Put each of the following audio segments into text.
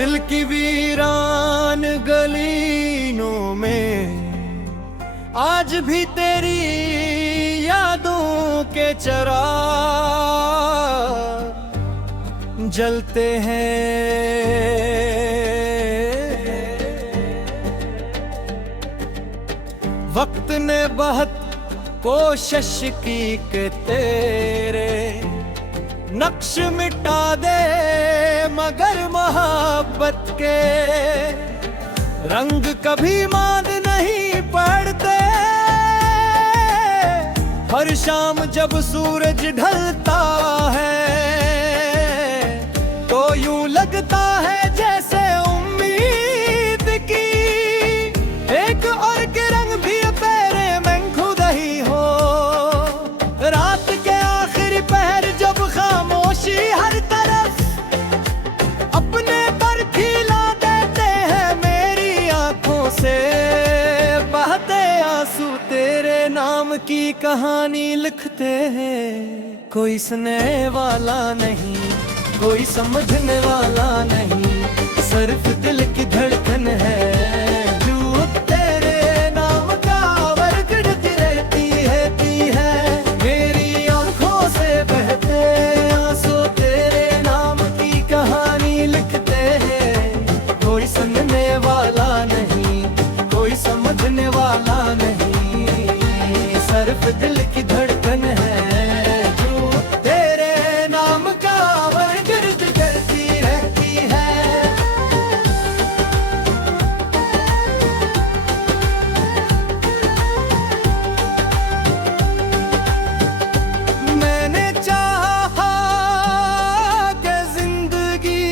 दिल की वीरान गलियों में आज भी तेरी यादों के चिराग जलते हैं। वक्त ने बहुत कोशिश की कि तेरे नक्श मिटा दे, मगर मोहब्बत के रंग कभी मांद नहीं पड़ते। हर शाम जब सूरज ढलता है तो यूं लगता है जैसे उम्मीद की एक और के रंग भी तेरे में खुद ही हो। रात के आखिरी पहर जब खामोशी हर तरफ अपने पर खिला देते हैं, मेरी आंखों से बहते आंसू तेरे नाम की कहानी लिखते हैं। कोई सुनने वाला नहीं, कोई समझने वाला नहीं, सिर्फ दिल की धड़कन है जो तेरे नाम का वरगड़ती रहती है। मेरी आंखों से बहते आंसू तेरे नाम की कहानी लिखते हैं। कोई सुनने वाला नहीं, कोई समझने वाला नहीं, सिर्फ दिल की धड़कन है जो तेरे नाम का वरगर्द करती रहती है। मैंने चाहा कि जिंदगी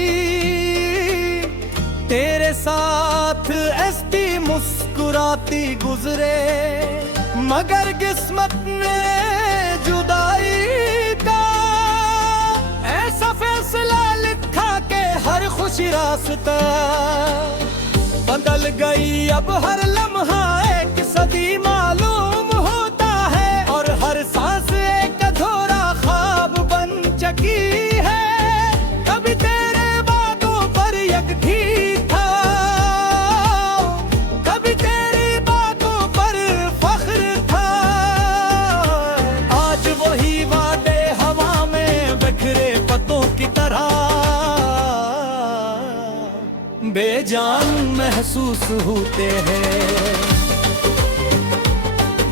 तेरे साथ ऐसी मुस्कुराती गुजरे, मगर किस्मत ने जुदाई का ऐसा फैसला लिखा कि हर खुशी रास्ता बदल गई। अब हर लम्हा एक सदी मालूम होता है और हर सांस एक अधूरा ख्वाब बन चुकी है। कभी तेरे बातों पर यकधी था, कभी तेरी बातों पर फख्र था। आज वही वादे हवा में बिखरे पत्तों की तरह बेजान महसूस होते हैं।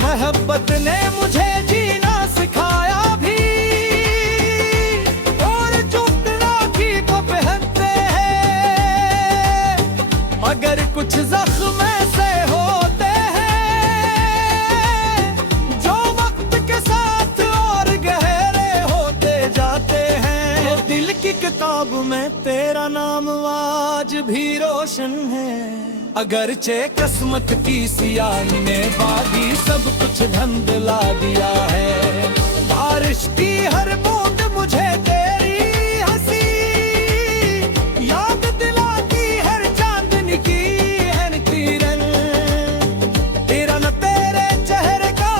मोहब्बत ने मुझे जीना सिखाया भी और चुटना की को पहनते हैं, मगर कुछ जख्म ऐसे होते हैं जो वक्त के साथ और गहरे होते जाते हैं। दिल की किताब में तेरा नाम आज भी रोशन है, अगरचे किस्मत की सियाही ने बागी सब कुछ धंधला दिया है। बारिश की हर बूंद मुझे तेरी हंसी याद दिलाती, हर चांदनी की है किरण तेरा न तेरे चेहरे का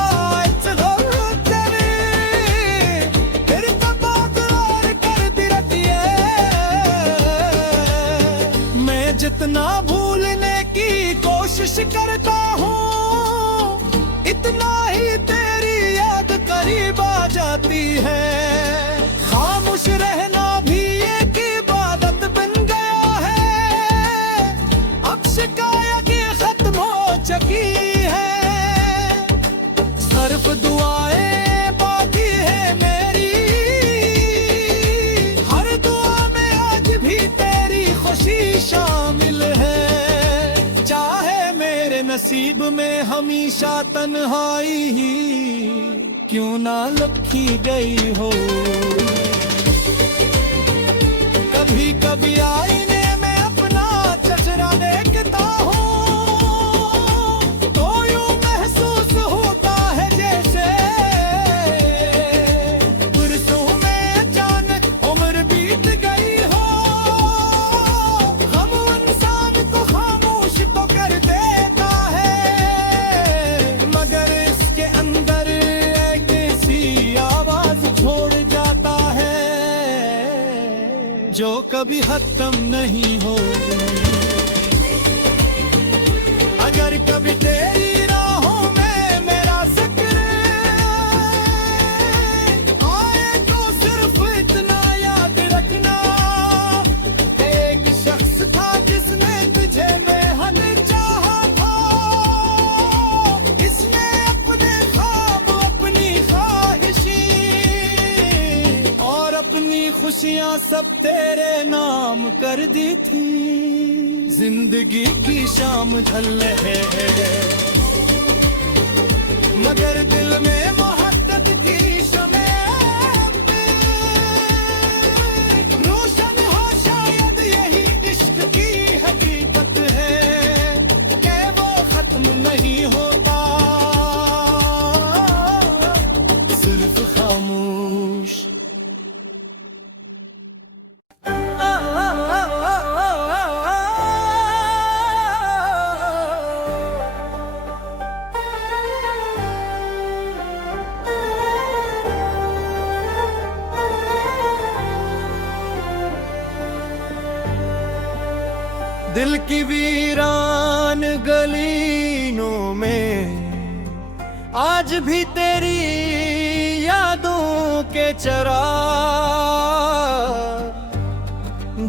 इत्ज़ार फिर तबाक और करती रहती है। मैं जितना भूलने की कोशिश करता हूँ, इतना ही तेरी याद करीब आ जाती है। खामोश रहना भी एक इबादत बन गया है, अब शिकायत ये खत्म हो चुकी है। सिर्फ दुआएं बाकी है मेरी, हर दुआ में आज भी तेरी खुशी शामिल है। नसीब में हमेशा तन्हाई ही क्यों ना लिखी गई हो, कभी कभी आईने में अपना चेहरा देखता हूँ तो यूं महसूस होता है जैसे बरसों में अचानक उम्र बीत गई हो। हम इंसान को खामोश तो कर देता है, मगर इसके अंदर एक ऐसी आवाज छोड़ जाता है जो कभी खत्म नहीं हो। अगर कभी तेरी राहों में मेरा जिक्र आए तो सिर्फ इतना याद रखना, एक शख्स था जिसने तुझे बेहद चाहा था। इसने अपने ख्वाब, अपनी ख्वाहिशें और अपनी खुशियां सब तेरे नाम कर दी थी। जिंदगी की शाम ढल रहे मगर दिल में मोहब्बत की शमें रोशन हो, शायद यही इश्क की हकीकत है कि वो खत्म नहीं होता, सिर्फ खामोश। दिल की वीरान गलियों में आज भी तेरी यादों के चिराग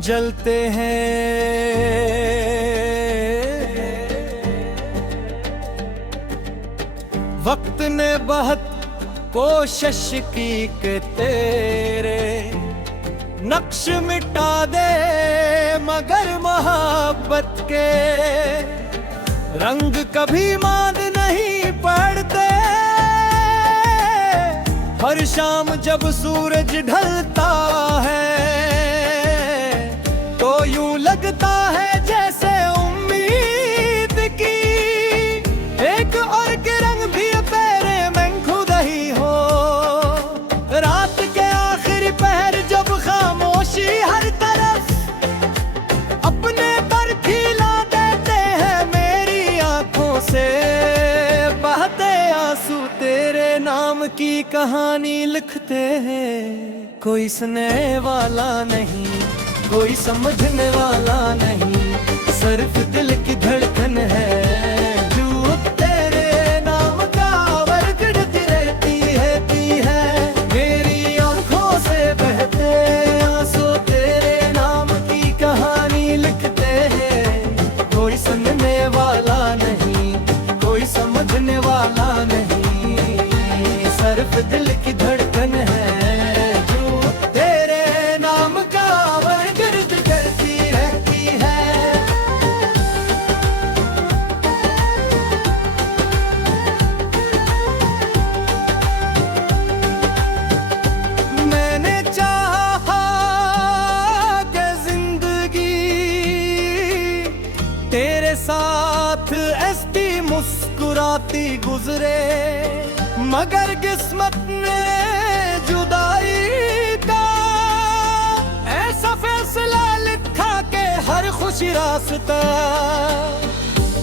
जलते हैं। वक्त ने बहुत कोशिश की कि तेरे नक्श मिटा दे मगर मोहब्बत के रंग कभी मांद नहीं पड़ते। हर शाम जब सूरज ढलता है तो यूं लगता है जैसे उम्मीद की एक और के रंग भी पैरे में खुद ही हो। रात के आखिरी पहर जब खामोशी हर तरफ अपने पर खिला देते हैं, मेरी आंखों से बहते आंसू तेरे नाम की कहानी लिखते हैं। कोई सुनने वाला नहीं, कोई समझने वाला नहीं, सिर्फ दिल की धड़कन है जो तेरे नाम का वरगड़ती रहती है। मेरी आंखों से बहते आंसू तेरे नाम की कहानी लिखते हैं। कोई सुनने वाला नहीं, कोई समझने वाला नहीं, सिर्फ दिल की धड़कन है जो तेरे नाम का वरगर्द करती रहती है। मैंने चाहा कि जिंदगी तेरे साथ ऐसी मुस्कुराती गुजरे, मगर किस्मत ने जुदाई का ऐसा फैसला लिखा कि हर खुशी रास्ता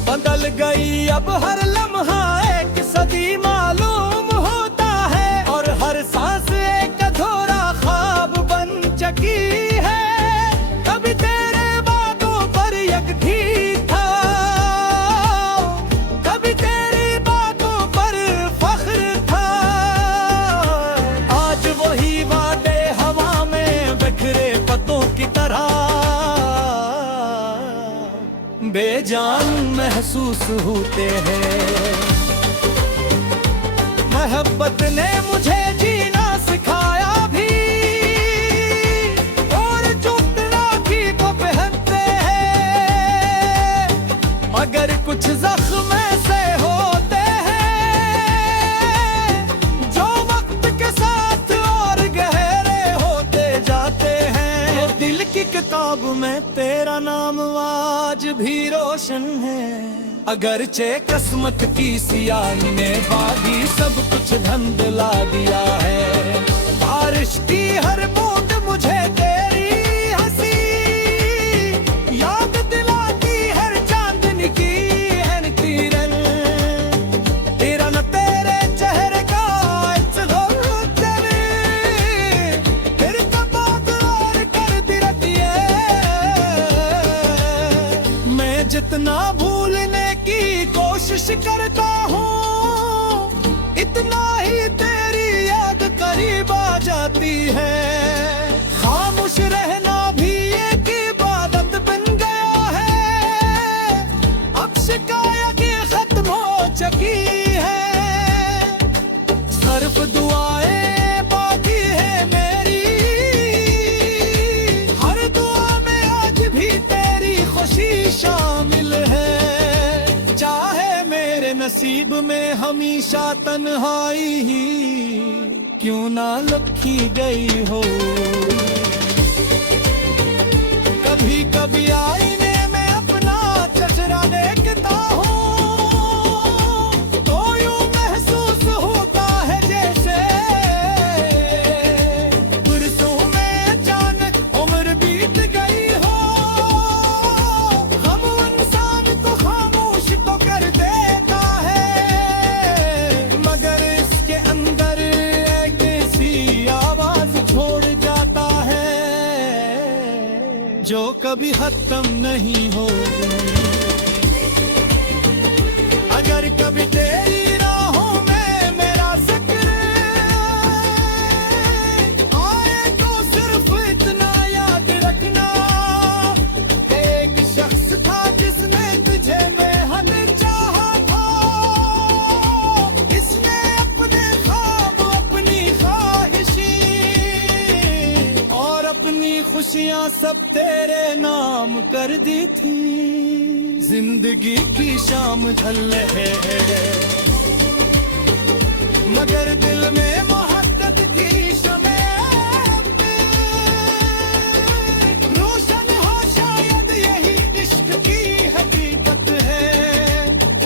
बदल गई। अब हर लम्हा एक सदी मालूम होता है और हर सांस एक अधूरा ख्वाब बन चुकी है। कभी तेरे बातों पर यकधी था, कभी तेरी बातों पर फख्र था। आज वही वादे हवा में बिखरे पत्तों की तरह बेजान महसूस होते हैं। मोहब्बत ने मुझे जीना सिखाया भी और चुपना की को पहनते हैं, मगर कुछ जख्म ऐसे होते हैं जो वक्त के साथ और गहरे होते जाते हैं। दिल की किताब में तेरा नाम आज भी रोशन है, अगरचे किस्मत की सियाही ने बागी सब कुछ धंधला दिया है। बारिश की हर बूंद मुझे तेरी हंसी याद दिलाती, हर चांदनी की हर किरण तेरा न तेरे चेहरे का फिर कब और कर दी रहती है। जितना भूलने की कोशिश करता हूँ, इतना ही तेरी याद करीब आ जाती है। खामोश रहना भी एक इबादत बन गया है, अब शिकायतें खत्म हो चुकी है। सिर्फ दुआएं बाकी है मेरी, हर दुआ में आज भी तेरी खुशी शामिल है। चाहे मेरे नसीब में हमेशा तन्हाई ही क्यों ना लिखी गई हो, कभी कभी आईने में अपना चेहरा देखता हूँ तो यूं महसूस होता है जैसे बरसों में अचानक उम्र बीत गई हो। हम इंसान तो खामोश तो कर देता है, मगर इसके अंदर एक ऐसी आवाज छोड़ जाता है जो कभी खत्म नहीं हो। अगर कभी तेरी राहों में मेरा जिक्र आए तो सिर्फ इतना याद रखना, एक शख्स था जिसने तुझे बेहद चाहा था। इसने अपने ख्वाब, अपनी ख्वाहिशें और अपनी खुशियां सब तेरे नाम कर दी थी। जिंदगी की शाम ढल है, मगर दिल में मोहब्बत की शमें रोशन हो। शायद यही इश्क की हकीकत है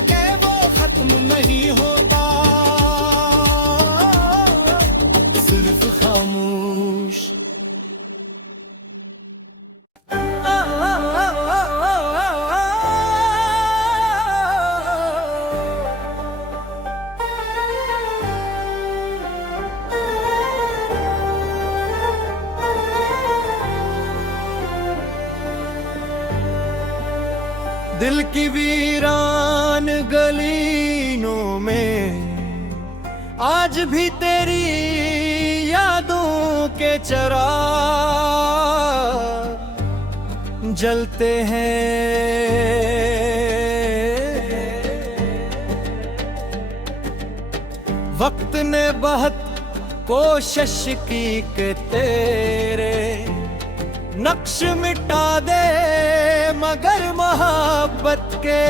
कि वो खत्म नहीं होता, सिर्फ खामोश। दिल की वीरान गलियों में आज भी तेरी यादों के चिराग जलते हैं। वक्त ने बहुत कोशिश की कि तेरे नक्श मिटा दे, मगर मोहब्बत के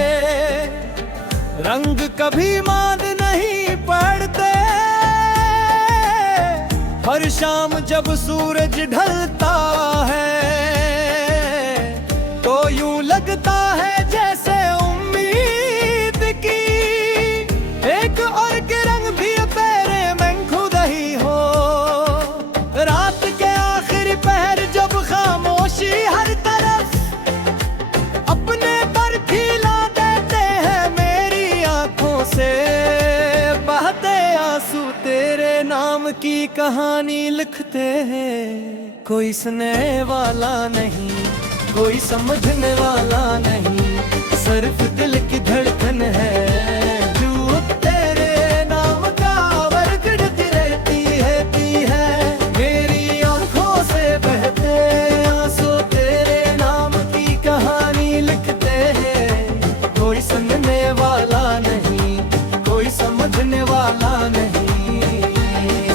रंग कभी मांद नहीं पड़ते। हर शाम जब सूरज ढलता है तो यूं लगता है जैसे उम्मीद की एक और के रंग भी तेरे में खुद ही हो। रात के आखिरी पहर जब खामोशी हर तरफ अपने पर खिला देते हैं, मेरी आंखों से बहते आंसू तेरे नाम की कहानी लिखते हैं। कोई सुनने वाला नहीं, कोई समझने वाला नहीं, सिर्फ दिल की धड़कन है जो तेरे नाम का वरगड़ती रहती है। मेरी आंखों से बहते आंसू तेरे नाम की कहानी लिखते हैं। कोई सुनने वाला नहीं, कोई समझने वाला नहीं,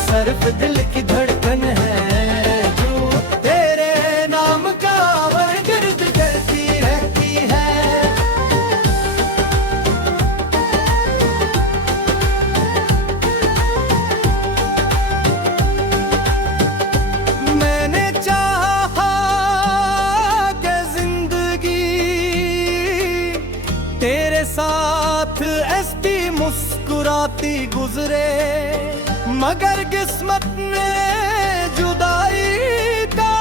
सिर्फ दिल की धड़कन है जो तेरे नाम का वरगर्द करती रहती है। मैंने चाहा कि जिंदगी तेरे साथ ऐसी मुस्कुराती गुजरे, मगर किस्मत ने जुदाई का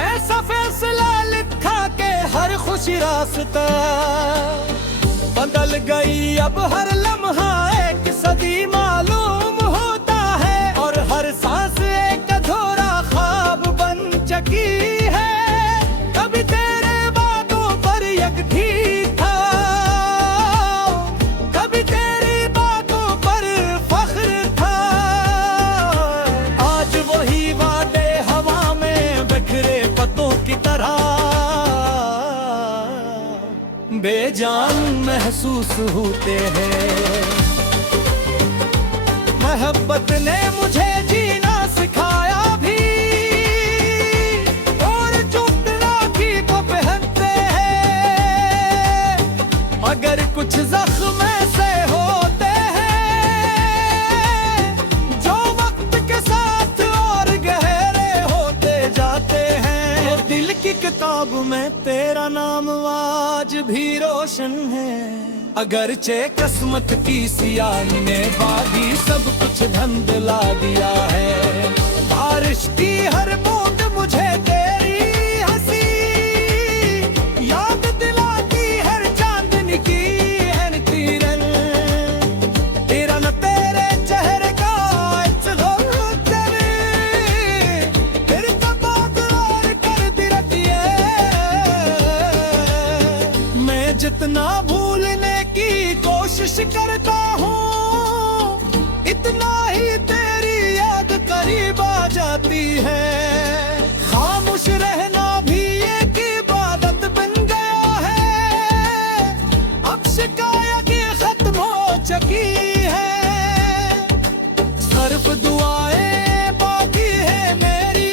ऐसा फैसला लिखा कि हर खुशी रास्ता बदल गई। अब हर लम्हा एक सदी मालूम होता है और हर सांस एक अधूरा ख्वाब बन चुकी है। कभी तेरे बातों पर यकधी बेजान महसूस होते हैं। मोहब्बत ने मुझे जीना सिखाया भी, और चुटना की तो पहनते हैं, मगर कुछ जख्म ऐसे होते हैं जो वक्त के साथ और गहरे होते जाते हैं। और दिल की किताब में तेरा नाम आज भी रोशन है, अगरचे किस्मत की सियाही ने बागी सब कुछ धंधला दिया है। बारिश की हर बूंद मुझे तेरी हंसी याद दिलाती, हर चांदनी की है किरण, तेरा न तेरे चेहरे का फिर तबादला कर दी रहती है। मैं जितना भूलने की कोशिश करता हूँ, इतना ही तेरी याद करीब आ जाती है। खामोश रहना भी एक इबादत बन गया है, अब शिकायत खत्म हो चुकी है, सिर्फ दुआएं बाकी है मेरी,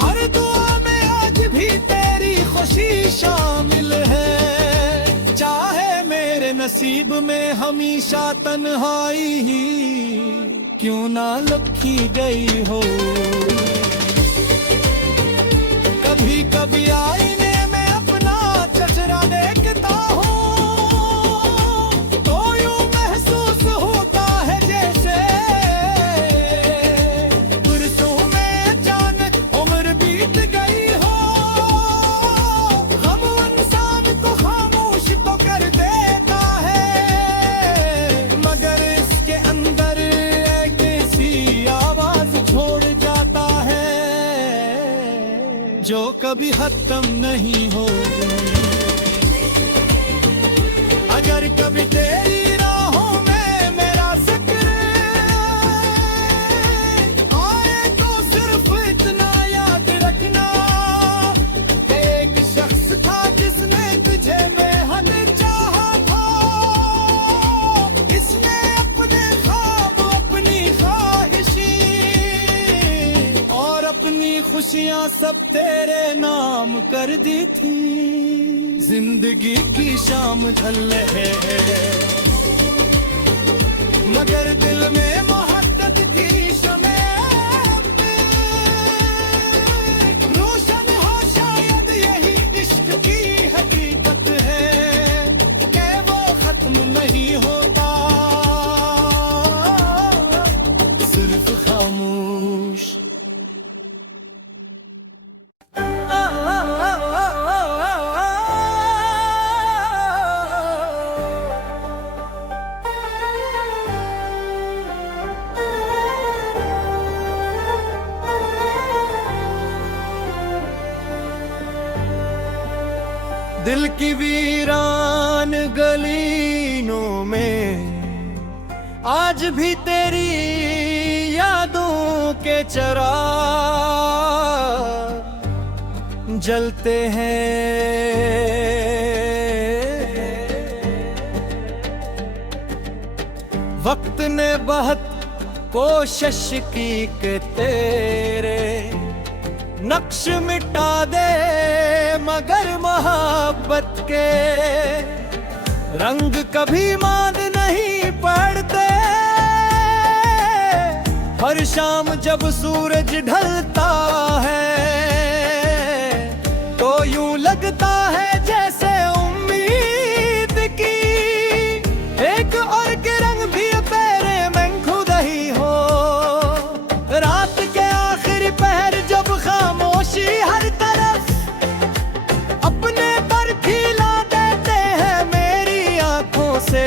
हर दुआ में आज भी तेरी खुशी शामिल है। चाहे मेरे नसीब में हमेशा तन्हाई ही क्यों ना लिखी गई हो, कभी कभी आईने में अपना चेहरा देखता हूँ, तो यूं महसूस होता है जैसे बरसों में जान उम्र बीत गई हो। हम इंसान को खामोश तो कर देता है, मगर इसके अंदर एक ऐसी आवाज छोड़ जाता है जो कभी खत्म नहीं हो। अगर कभी तेरी राहों में मेरा जिक्र आए तो सिर्फ इतना याद रखना, एक शख्स था जिसने तुझे बेहद चाहा था, इसने अपने ख्वाब अपनी ख्वाहिशी और अपनी खुशियां सब तेरे नाम कर दी थी। जिंदगी की शाम ढल है, मगर दिल में मोहब्बत की शमें रोशन हो, शायद यही इश्क की हकीकत है कि वो खत्म नहीं होता, सिर्फ खामोश। दिल की वीरान गलियों में आज भी तेरी यादों के चिराग जलते हैं। वक्त ने बहुत कोशिश की कि तेरे नक्श मिटा दे, मगर मोहब्बत के रंग कभी मांद नहीं पड़ते। हर शाम जब सूरज ढलता है तो यूं लगता है जैसे उम्मीद की एक और के रंग भी तेरे में खुद ही हो। रात के आखिरी पहर जब खामोशी हर तरफ अपने पर खिला देते हैं, मेरी आंखों से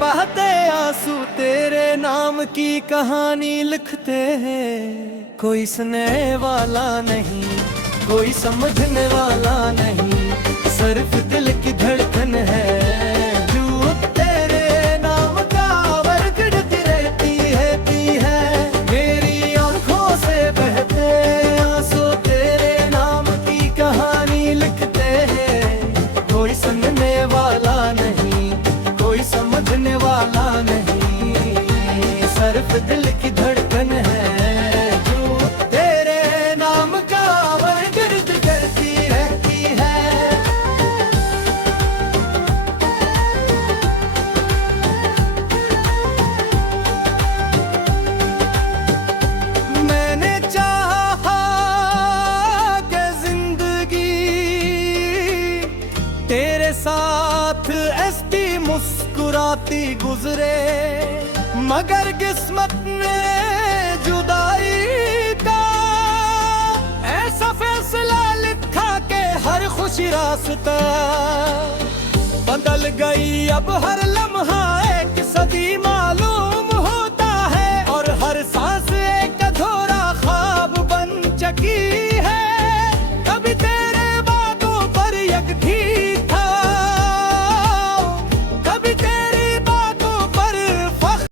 बहते आंसू तेरे नाम की कहानी लिखते हैं। कोई सुनने वाला नहीं, कोई समझने वाला नहीं, सिर्फ दिल की धड़कन है जो तेरे नाम का बरगड़ती रहती है। मेरी आंखों से बहते आंसू तेरे नाम की कहानी लिखते हैं। आती गुजरे, मगर किस्मत ने जुदाई का ऐसा फैसला लिखा के हर खुशी रास्ता बदल गई। अब हर लम्हा एक सदी